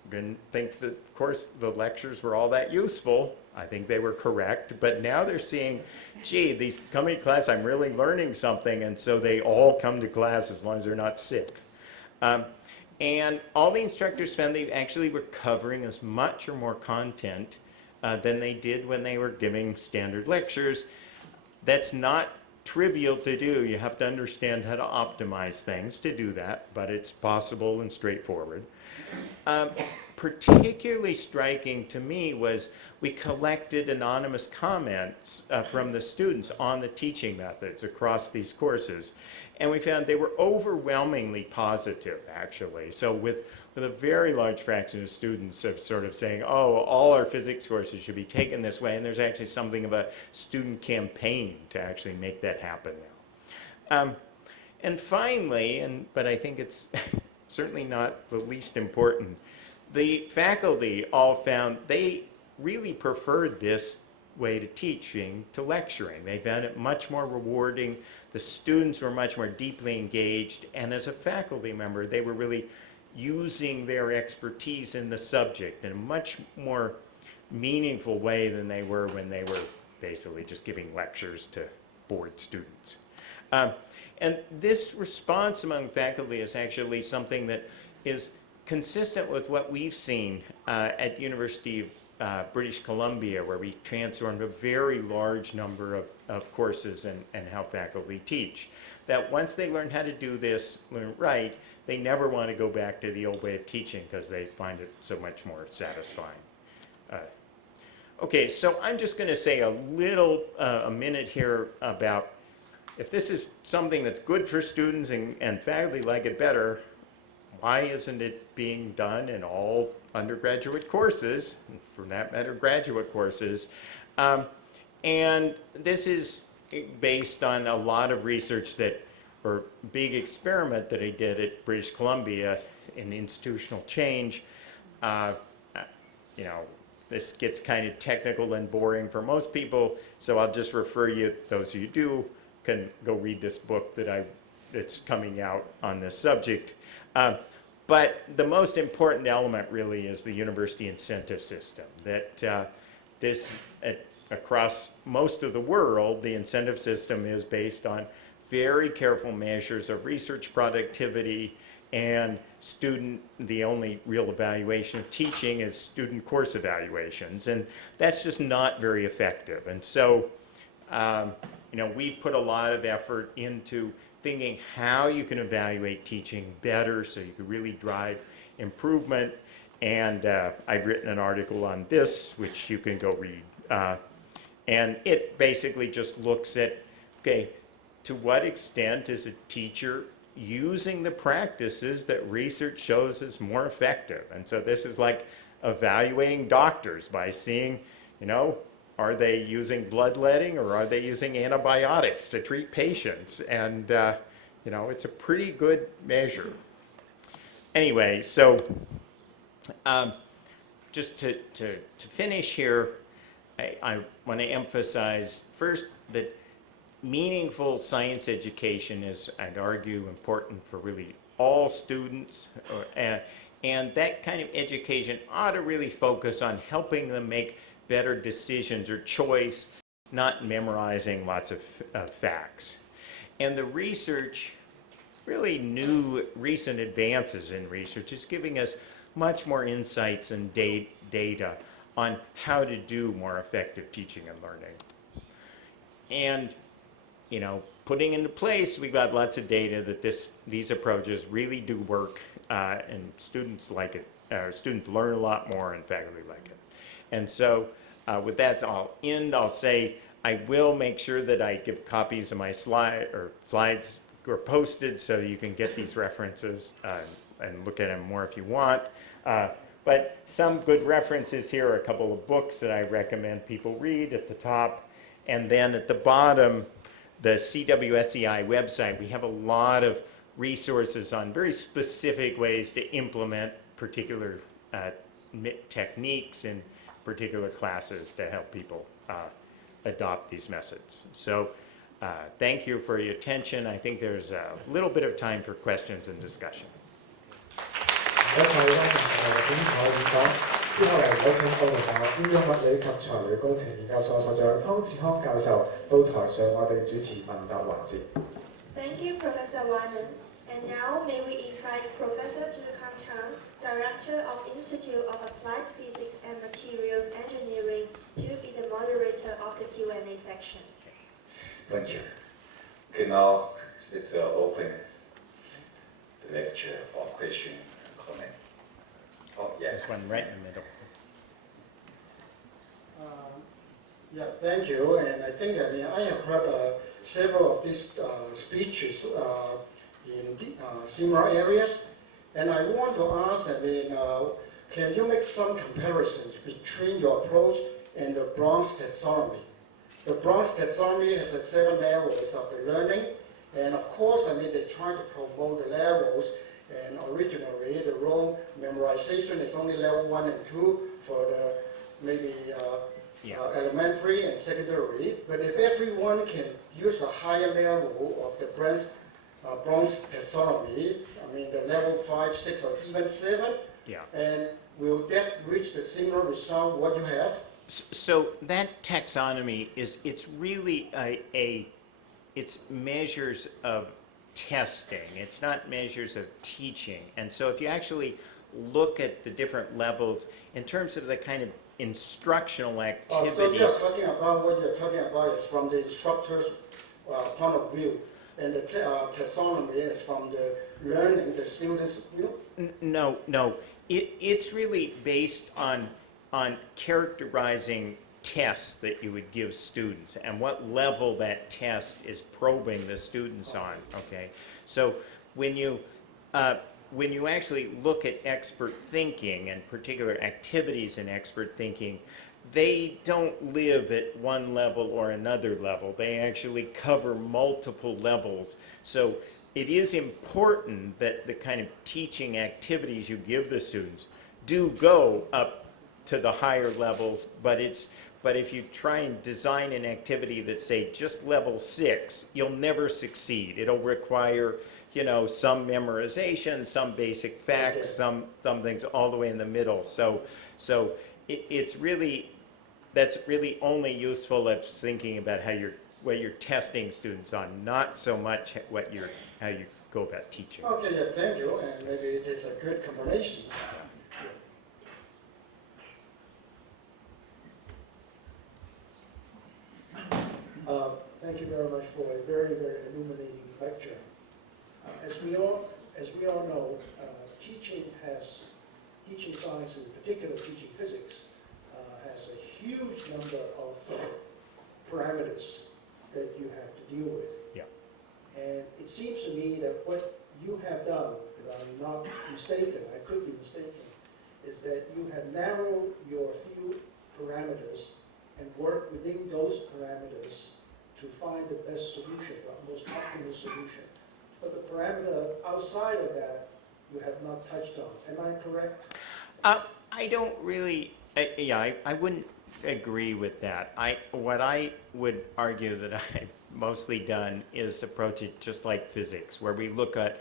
didn't think that, of course, the lectures were all that useful. I think they were correct, but now they're seeing, gee, these coming to class, I'm really learning something, and so they all come to class as long as they're not sick. And all the instructors found they actually were covering as much or more content than they did when they were giving standard lectures. That's not trivial to do. You have to understand how to optimize things to do that, but it's possible and straightforward. Particularly striking to me was we collected anonymous comments from the students on the teaching methods across these courses, and we found they were overwhelmingly positive, actually. So with a very large fraction of students of sort of saying, oh, all our physics courses should be taken this way, and there's actually something of a student campaign to actually make that happen now. And finally, but I think it's certainly not the least important, the faculty all found they really preferred this way to teaching to lecturing. They found it much more rewarding. The students were much more deeply engaged, and as a faculty member, they were really using their expertise in the subject in a much more meaningful way than they were when they were basically just giving lectures to bored students. And this response among faculty is actually something that is consistent with what we've seen at University of British Columbia, where we've transformed a very large number of courses and how faculty teach. That once they learn how to do this, learn right, they never want to go back to the old way of teaching because they find it so much more satisfying. Okay, so I'm just going to say a minute here about if this is something that's good for students and faculty like it better, why isn't it being done in all undergraduate courses, and for that matter, graduate courses? And this is based on a lot of research or big experiment that I did at British Columbia in institutional change. This gets kind of technical and boring for most people, so I'll just refer you, those of you who do, can go read this book that's coming out on this subject. But the most important element really is the university incentive system, that across most of the world, the incentive system is based on very careful measures of research productivity and the only real evaluation of teaching is student course evaluations, and that's just not very effective. And so, we've put a lot of effort into thinking how you can evaluate teaching better so you can really drive improvement. And I've written an article on this, which you can go read. And it basically just looks at, okay, to what extent is a teacher using the practices that research shows is more effective? And so this is like evaluating doctors by seeing, are they using bloodletting or are they using antibiotics to treat patients? And, it's a pretty good measure. Anyway, so just to finish here, I want to emphasize first that meaningful science education is, I'd argue, important for really all students. And that kind of education ought to really focus on helping them make better decisions or choice, not memorizing lots of facts. And the research, really new recent advances in research, is giving us much more insights and data on how to do more effective teaching and learning. And, putting into place, we've got lots of data that these approaches really do work, and students like it. Students learn a lot more, and faculty like it. And so, with that, I'll end. I'll say I will make sure that I give copies of my slides are posted so you can get these references and look at them more if you want. But some good references here are a couple of books that I recommend people read at the top. And then at the bottom, the CWSEI website, we have a lot of resources on very specific ways to implement particular techniques in particular classes to help people adopt these methods. So thank you for your attention. I think there's a little bit of time for questions and discussion. 唔該曬，點台演講。之後嚟有請澳門大學醫學物理及材料工程研究所所長湯志康教授到台上，我哋主持問答環節。Thank you, Professor Wieman. And now may we invite Professor Zhikang Tang, Director of Institute of Applied Physics and Materials Engineering, to be the moderator of the Q&A section. Thank you. Okay, now let's open the lecture for question and comment. Oh, yeah. This one right in the middle. Yeah, thank you. And I think I have heard several of these speeches in similar areas, and I want to ask, can you make some comparisons between your approach and the Bloom's taxonomy? The Bloom's taxonomy has 7 levels of the learning, and of course, they try to promote the levels. And originally, the Rome memorization is only level 1 and 2 for the maybe elementary and secondary. But if everyone can use a higher level of the Bloom's taxonomy, the level 5, 6, or even 7, and will that reach the similar result what you have? So that taxonomy it's really it's measures of testing. It's not measures of teaching. And so if you actually look at the different levels in terms of the kind of instructional activities. So you're talking about what you're talking about is from the instructor's point of view, and the taxonomy is from the learning, the student's view? No. It's really based on characterizing tests that you would give students and what level that test is probing the students on, okay? So when you actually look at expert thinking and particular activities in expert thinking, they don't live at one level or another level. They actually cover multiple levels. So it is important that the kind of teaching activities you give the students do go up to the higher levels, but if you try and design an activity that's, say, just level 6, you'll never succeed. It'll require, some memorization, some basic facts, some things all the way in the middle. So it's really, that's really only useful if thinking about what you're testing students on, not so much how you go about teaching. Okay, yeah, thank you, and maybe it's a good combination. Thank you very much for a very, very illuminating lecture. As we all know, teaching science, in particular teaching physics, has a huge number of parameters that you have to deal with. Yeah. And it seems to me that what you have done, if I'm not mistaken, I could be mistaken, is that you have narrowed your few parameters and worked within those parameters to find the best solution, the most optimal solution. But the parameter outside of that, you have not touched on. Am I correct? I don't really, I wouldn't agree with that. What I would argue that I've mostly done is approach it just like physics, where we look at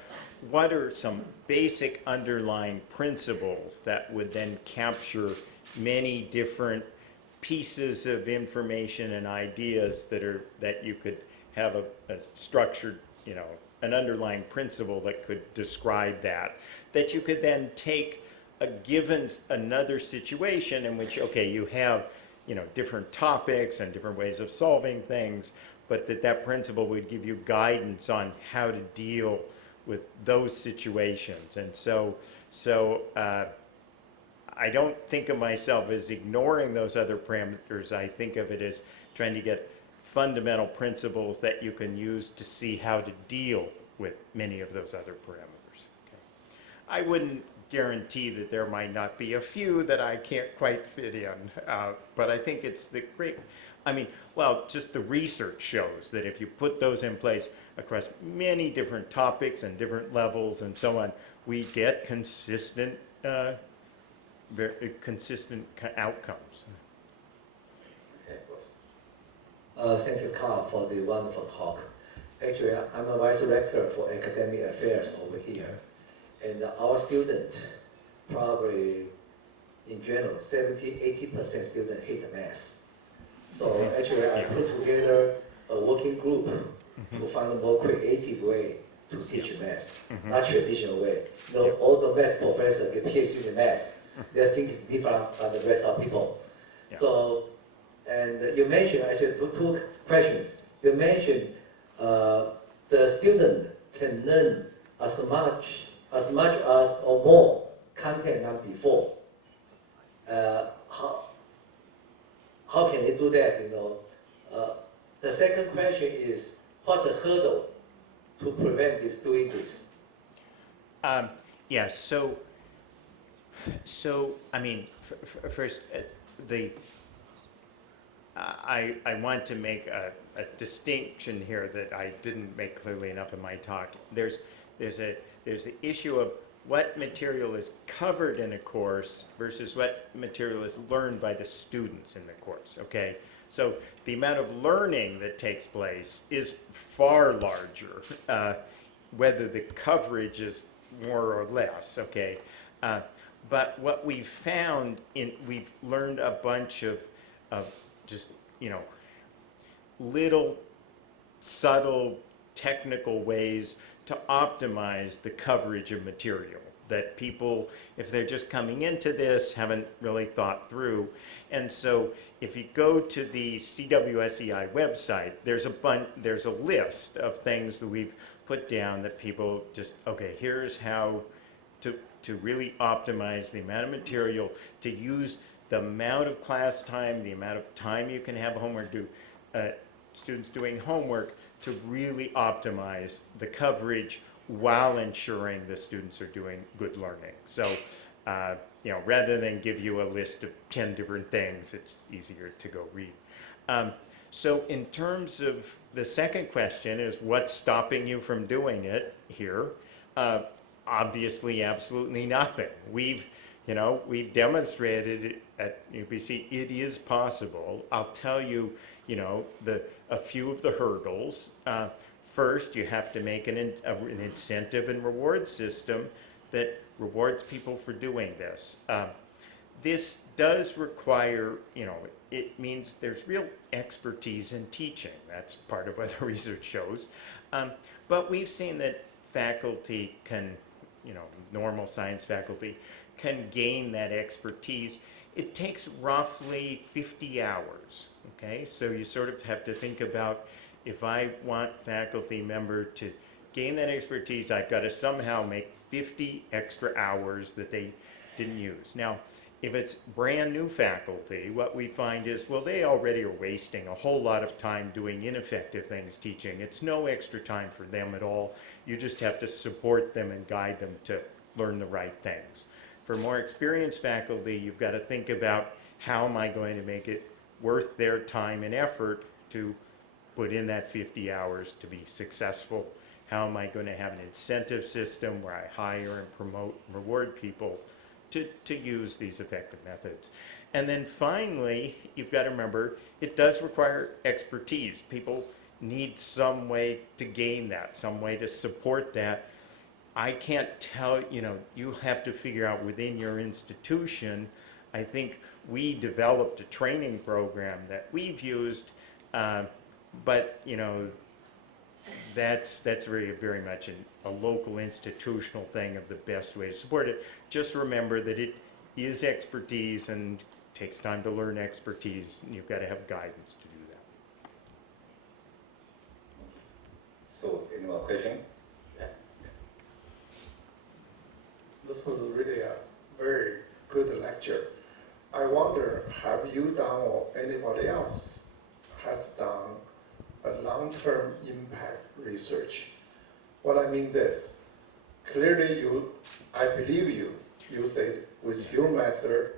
what are some basic underlying principles that would then capture many different pieces of information and ideas that you could have a structured, an underlying principle that could describe that you could then take a given another situation in which, okay, you have, different topics and different ways of solving things, but that principle would give you guidance on how to deal with those situations. And so I don't think of myself as ignoring those other parameters. I think of it as trying to get fundamental principles that you can use to see how to deal with many of those other parameters. Okay. I wouldn't guarantee that there might not be a few that I can't quite fit in, but I think it's just the research shows that if you put those in place across many different topics and different levels and so on, we get consistent, very consistent outcomes. Thank you, Carl, for the wonderful talk. Actually, I'm a vice director for academic affairs over here. And our student, probably in general, 70–80% students hate math. So actually, I put together a working group to find a more creative way to teach math, not traditional way. All the math professors get PhD in math. Their thinking is different from the rest of people. Yeah. So, and you mentioned, actually, two questions. You mentioned the student can learn as much as or more content than before. How can they do that? The second question is, what's the hurdle to prevent this doing this? First, I want to make a distinction here that I didn't make clearly enough in my talk. There's the issue of what material is covered in a course versus what material is learned by the students in the course, okay? So the amount of learning that takes place is far larger, whether the coverage is more or less, okay? But what we've found, we've learned a bunch of just, little subtle technical ways to optimize the coverage of material that people, if they're just coming into this, haven't really thought through. And so if you go to the CWSEI website, there's a list of things that we've put down that people just, okay, here's how to really optimize the amount of material, to use the amount of class time, the amount of time you can have homework, students doing homework, to really optimize the coverage while ensuring the students are doing good learning. So, rather than give you a list of 10 different things, it's easier to go read. So in terms of the second question is what's stopping you from doing it here? Obviously, absolutely nothing. We've demonstrated it at UBC. It is possible. I'll tell you, a few of the hurdles. First, you have to make an incentive and reward system that rewards people for doing this. This does require, it means there's real expertise in teaching. That's part of what the research shows. But we've seen that faculty can, normal science faculty can gain that expertise. It takes roughly 50 hours, okay? So you sort of have to think about, if I want faculty member to gain that expertise, I've got to somehow make 50 extra hours that they didn't use. Now, if it's brand new faculty, what we find is, well, they already are wasting a whole lot of time doing ineffective things teaching. It's no extra time for them at all. You just have to support them and guide them to learn the right things. For more experienced faculty, you've got to think about, how am I going to make it worth their time and effort to put in that 50 hours to be successful? How am I going to have an incentive system where I hire and promote and reward people to use these effective methods? And then finally, you've got to remember, it does require expertise. People need some way to gain that, some way to support that. I can't tell, you have to figure out within your institution. I think we developed a training program that we've used, but that's very, very much a local institutional thing of the best way to support it. Just remember that it is expertise and takes time to learn expertise, and you've got to have guidance to do that. So, any more question? Yeah. This is really a very good lecture. I wonder, have you done or anybody else has done a long-term impact research? What I mean is, clearly I believe you said with your method,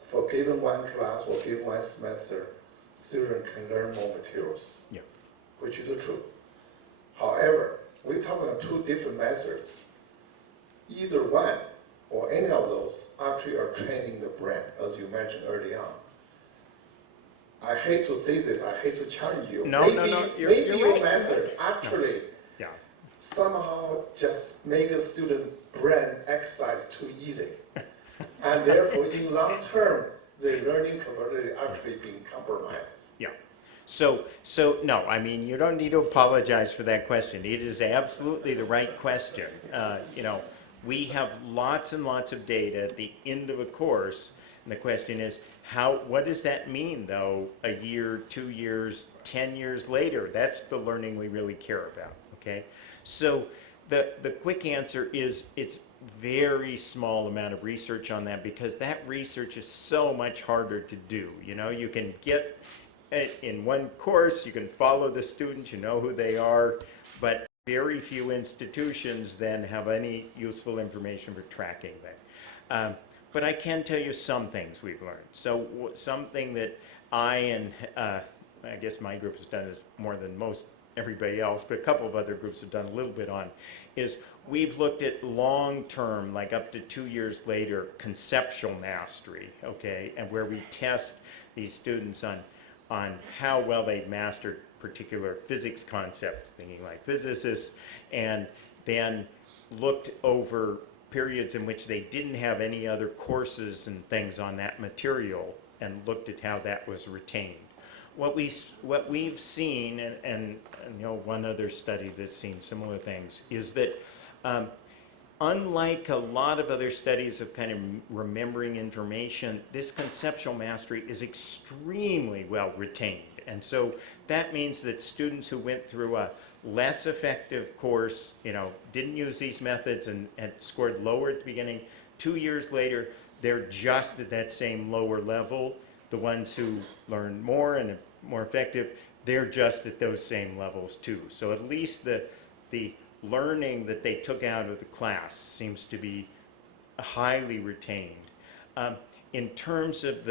for given one class or given one semester, students can learn more materials, Yeah. which is true. However, we're talking about two different methods. Either one or any of those actually are training the brain, as you mentioned early on. I hate to say this, I hate to challenge you. No, you're maybe your right. method actually Yeah. somehow just make a student brain exercise too easy. And therefore, in long term, the learning capability actually being compromised. Yeah. So no, I mean, you don't need to apologize for that question. It is absolutely the right question. We have lots and lots of data at the end of a course, and the question is, what does that mean, though, a year, 2 years, 10 years later? That's the learning we really care about, okay? So the quick answer is it's very small amount of research on that, because that research is so much harder to do. You can get it in one course, you can follow the students, you know who they are, but very few institutions then have any useful information for tracking that. But I can tell you some things we've learned. So something that I guess my group has done is more than most everybody else, but a couple of other groups have done a little bit on, is we've looked at long-term, like up to 2 years later, conceptual mastery, okay, and where we test these students on how well they've mastered particular physics concepts, thinking like physicists, and then looked over periods in which they didn't have any other courses and things on that material, and looked at how that was retained. What we've seen, and one other study that's seen similar things, is that unlike a lot of other studies of kind of remembering information, this conceptual mastery is extremely well retained. And so that means that students who went through a less effective course, didn't use these methods and scored lower at the beginning, 2 years later, they're just at that same lower level. The ones who learn more and are more effective, they're just at those same levels too. So at least the learning that they took out of the class seems to be highly retained. In terms of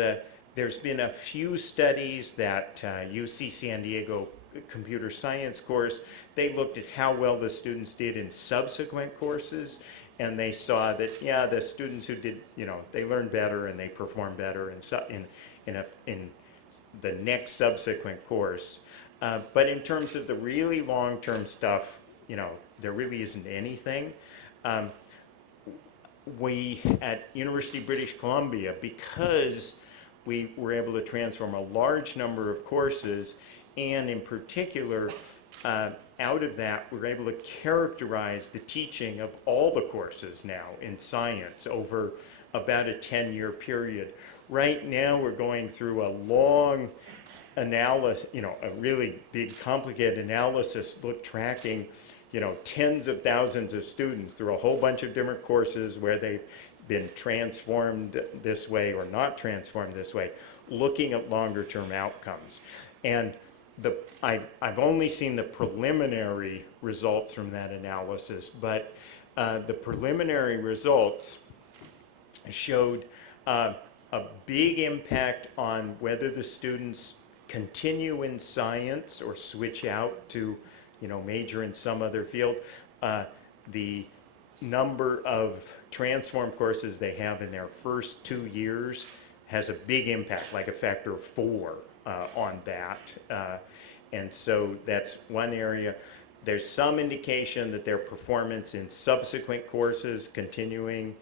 there's been a few studies that UC San Diego computer science course, they looked at how well the students did in subsequent courses, and they saw that, yeah, the students who did, they learned better and they performed better in the next subsequent course. But in terms of the really long-term stuff, there really isn't anything. We, at University of British Columbia, because we were able to transform a large number of courses, and in particular, out of that, we're able to characterize the teaching of all the courses now in science over about a 10-year period. Right now, we're going through a long analysis, a really big, complicated analysis, tracking, tens of thousands of students through a whole bunch of different courses where they've been transformed this way or not transformed this way, looking at longer term outcomes. And I've only seen the preliminary results from that analysis, but the preliminary results showed a big impact on whether the students continue in science or switch out to, major in some other field. The number of transform courses they have in their first 2 years has a big impact, like a factor of 4 on that. And so that's one area. There's some indication that their performance in subsequent courses continuing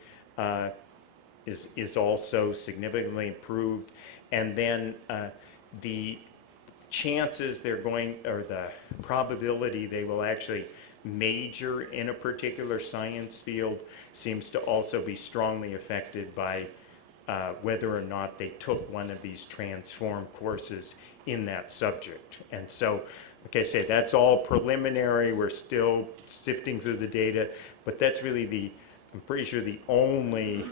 is also significantly improved. And then the chances they're going, or the probability they will actually major in a particular science field seems to also be strongly affected by whether or not they took one of these transform courses in that subject. And so, like I say, that's all preliminary. We're still sifting through the data, but that's really I'm pretty sure the only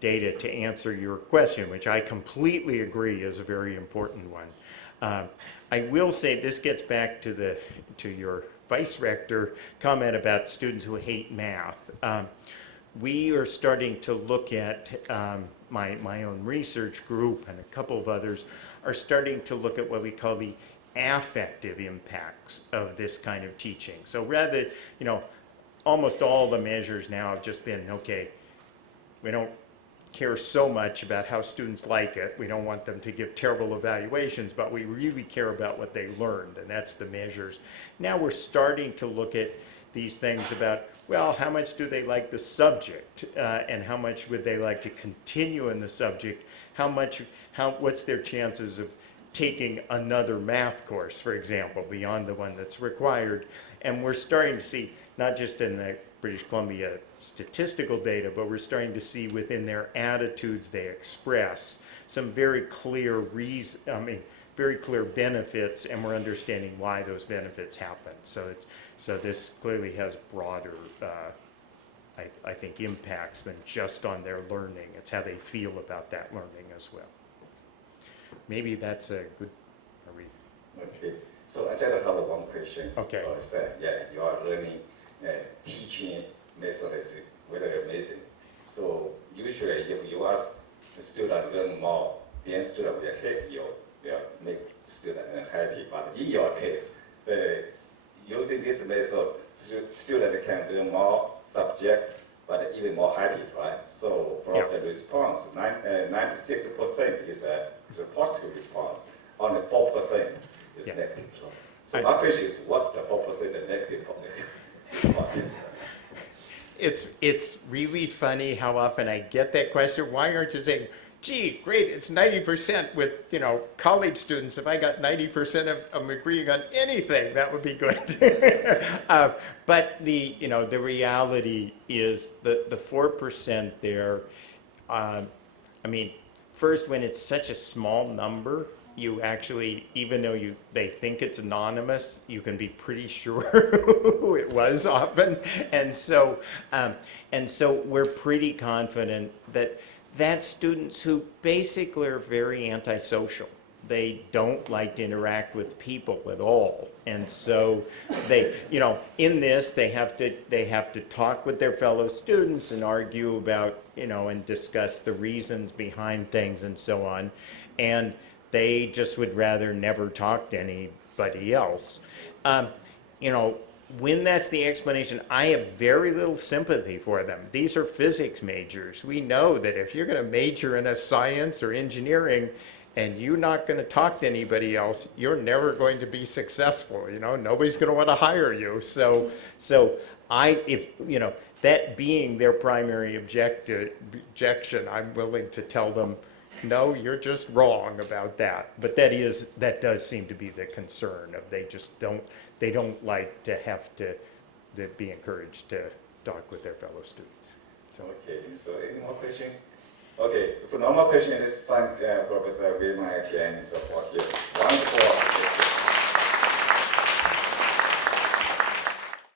data to answer your question, which I completely agree is a very important one. I will say this gets back to your Vice Rector comment about students who hate math. We are starting to look at, my own research group and a couple of others are starting to look at what we call the affective impacts of this kind of teaching. So rather, almost all the measures now have just been, okay, we don't care so much about how students like it. We don't want them to give terrible evaluations, but we really care about what they learned, and that's the measures. Now we're starting to look at these things about, well, how much do they like the subject, and how much would they like to continue in the subject? What's their chances of taking another math course, for example, beyond the one that's required? And we're starting to see, not just in the British Columbia statistical data, but we're starting to see within their attitudes they express some very clear very clear benefits, and we're understanding why those benefits happen. So this clearly has broader, I think, impacts than just on their learning. It's how they feel about that learning as well. Maybe that's a good. Okay. So I just have one question. Okay. Your learning teaching method is very amazing. So usually, if you ask the student to learn more, then student will help you, will make student unhappy. But in your case, using this method, student can learn more subject, but even more happy, right? So from the response, 96% is a positive response. Only 4% is negative. So my question is, what's the 4% negative response? It's really funny how often I get that question. Why aren't you saying, gee, great, it's 90% with, college students. If I got 90% of them agreeing on anything, that would be good. But the reality is the 4% there, first, when it's such a small number, you actually, even though they think it's anonymous, you can be pretty sure who it was often. And so we're pretty confident that students who basically are very antisocial. They don't like to interact with people at all. And so they, in this, they have to talk with their fellow students and argue about, and discuss the reasons behind things and so on. And they just would rather never talk to anybody else. When that's the explanation, I have very little sympathy for them. These are physics majors. We know that if you're going to major in a science or engineering and you're not going to talk to anybody else, you're never going to be successful. Nobody's going to want to hire you. So that being their primary objection, I'm willing to tell them, no, you're just wrong about that. But that does seem to be the concern of they don't like to have to be encouraged to talk with their fellow students. Okay, so any more question? Okay, for no more question, let's thank Professor Wieman again for his wonderful